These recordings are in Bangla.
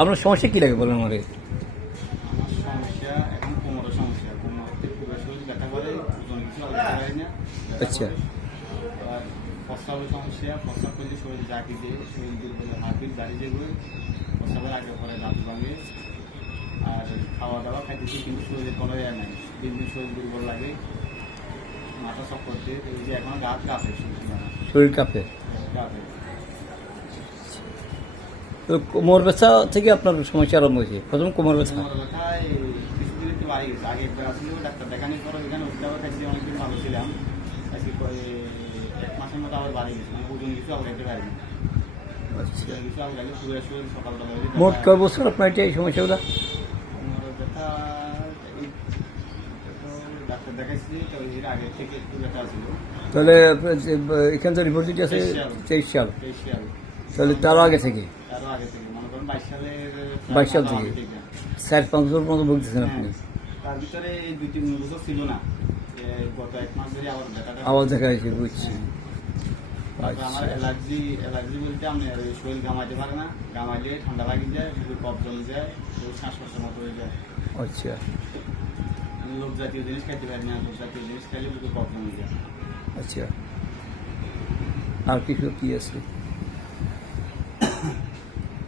আপনার সমস্যা কী লাগে বলেন আমাকে? আমার সমস্যা এখন কোমরের সমস্যা। কোমরতে পুরো শরীর ব্যথা করে, ওজন কিছু আলাদা হয় না, ব্যথা আচ্ছা। করে। আর প্রস্রাবের সমস্যা, প্রস্রাব করলে শরীর জাকি দেয়, শরীর দুর্বল, হার্টবিট দাঁড়িয়ে যাবে, প্রস্রাবের আগে পরে দাঁত ভাঙে। আর খাওয়া দাওয়া খাইতেছি কিন্তু শরীরে কোনো ইয়ে নাই, দিন দিন শরীর দুর্বল লাগে, মাথা সব করতে, এই যে এখন গা কাঁপে, শরীর কাঁপে। কাঁপে। তো কোমর ব্যথা থেকে আপনার সমস্যা আরম্ভ হয়েছে, প্রথম কোমর ব্যথা। কোমর ব্যথায় কিছুদিন একটু বাড়ি গেছে। আগে একবার আসলেও ডাক্তার দেখানোর পর এখানে ওষুধ খাইছি, অনেকদিন ভালো ছিলাম। আজকে এক মাসের মতো আবার বাড়ি গেছে, মানে ওজন কিছু আলগাইতে পারিনি। আচ্ছা। কিছু আলগাইলে পুরো শরীর সকালবেলা মোট কয় বছর আপনার এটা এই সমস্যাগুলো? কোমরের ব্যথা ডাক্তার দেখাইছি, তো এর আগে থেকে একটু ব্যথা ছিল। তাহলে এখান থেকে রিপোর্ট দিতে আছে 23 সাল, 23 সাল, তাহলে তারও আগে থেকে, তারও আগে থেকে, মনে করেন 22 সালের 22 সাল আগে থেকে 4-5 বছর মতো ভুগতেছেন আপনি। হ্যাঁ, তার ভিতরে এই 2-3 বছর ছিল না, গত 1 মাস ধরে আবার ব্যথাটা। আওয়াজ দেখা যাচ্ছে, বুঝছি। তারপর আমার অ্যালার্জি বলতে আমি শরীর ঘামাইতে পারে না, ঘামাইলে ঠান্ডা লাগি যায়, শুধু কফ জমে যায়, শ্বাসকষ্টের মতো হয়ে যায়। আচ্ছা আমি লোক জাতীয় জিনিস খাইতে পারি না, লোক জাতীয় জিনিস খাইলে শুধু কফ জমে যায়। আচ্ছা। আর কিছু কি আছে?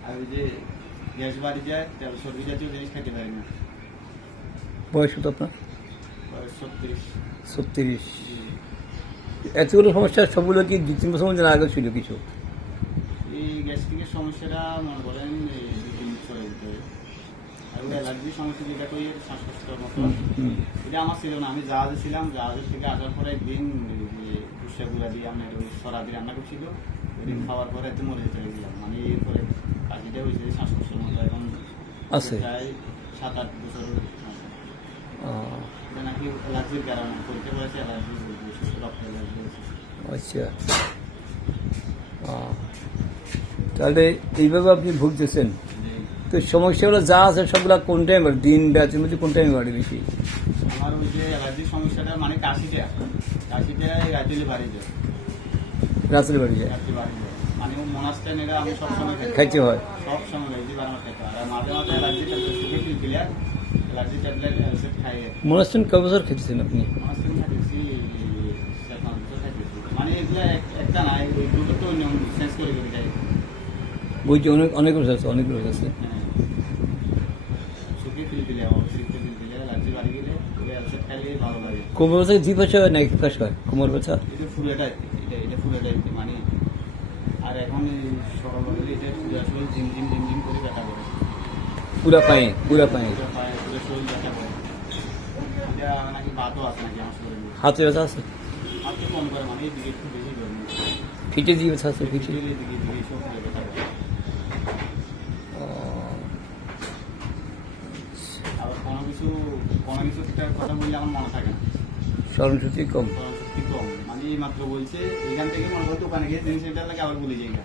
আর ওই যে গ্যাস বাড়ি যায়, তেল সবজি জাতীয় জিনিস খাইতে পারি না। বয়স কত আপনার? বয়স 36। 36। এতগুলো সমস্যা সবগুলো কি 2-3 বছর মধ্যে আগে ছিল কিছু? এই গ্যাস্ট্রিকের সমস্যাটা মনে করেন এই 2-3 বছর ভিতরে। আর ওই অ্যালার্জির সমস্যা যেটা করি, শ্বাসকষ্টের মতো, এটা আমার ছিল না। আমি জাহাজে ছিলাম, জাহাজের থেকে আসার পরে একদিন কুসা গুঁড়া দিয়ে আমার ওই সরা দিয়ে রান্না করছিল, ওইদিন খাওয়ার পরে এত মরে যেতে গেছিলাম। মানে এরপরে কাশিটা হয়েছে শ্বাসকষ্টের মতো, এখন আছে। প্রায় 7-8 বছর আছে। আহ, এটা নাকি অ্যালার্জির কারণে পরীক্ষা করেছে, অ্যালার্জি রক্ত অ্যালার্জি হয়েছে। আচ্ছা। তাহলে এইভাবে আপনি ভুগতেছেন। তো সমস্যাগুলো যা আছে সবগুলো কোন টাইম, দিন রাতের মধ্যে কোন টাইমে বাড়ে বেশি? আমার ওই যে অ্যালার্জির সমস্যাটা, মানে কাশিটা রাতে বাড়ি যায়, রাত্রে বাড়ি যায়, রাতে বাড়ি যায়। মানে ও মনাস্টেন এরা আমি সবসময় খাইতে হয়। সবসময় খাইছি, 12 মাস খাইতে হয়। আর মাঝে মাঝে অ্যালার্জি ট্যাবলেট শুধু ক্লিয়ার, অ্যালার্জি ট্যাবলেট অ্যালসেট খাইয়ে। মনাস্টেন কয় বছর খেতেছেন আপনি? মনাস্টেন খাইতেছি 7-8 বছর খাইতেছি। মানে এগুলো একটা না, এই দুটো তো নিয়ম চেঞ্জ করে করে খাই। বইটি অনেক রোজ আছে, অনেক রোজ আছে। হ্যাঁ, শুকিয়ে ক্লিয়ার, অবশ্যই ক্লিয়ার, অ্যালার্জি বাড়ি গেলে ওই অ্যালসেট খাইলে ভালো লাগে। কোমর ব্যথা দুই পাশে হয় না এক পাশে হয় কোমর ব্যথা? এটা ফুলেটাই, এটা ফুলেটাই মানে। আর এখন এই সকালবেলা এটা ফুলে আসলে ঝিমঝিম করে ব্যথা করে, পুরা পায়ে। পুরো পায়ে পুরো শরীর ব্যথা করে। এটা নাকি বাতও আছে নাকি আমার শরীরে। হাতে ব্যথা আছে, হাতে কম করে, মানে এই দিকে একটু বেশি করে, ফিটে দিয়ে ব্যথা আছে, ফিটে। এই দিকে সব ফুলে ব্যথা করে। আবার কোনো কিছু একটা কথা বললে আমার মনে থাকে না, স্মরণশক্তি কম। স্মরণ শক্তি কম। মানে এই মাত্র বলছে, এখান থেকে মনে করতে ওখানে গিয়ে জিনিস এটা লাগে আবার ভুলে যাই না।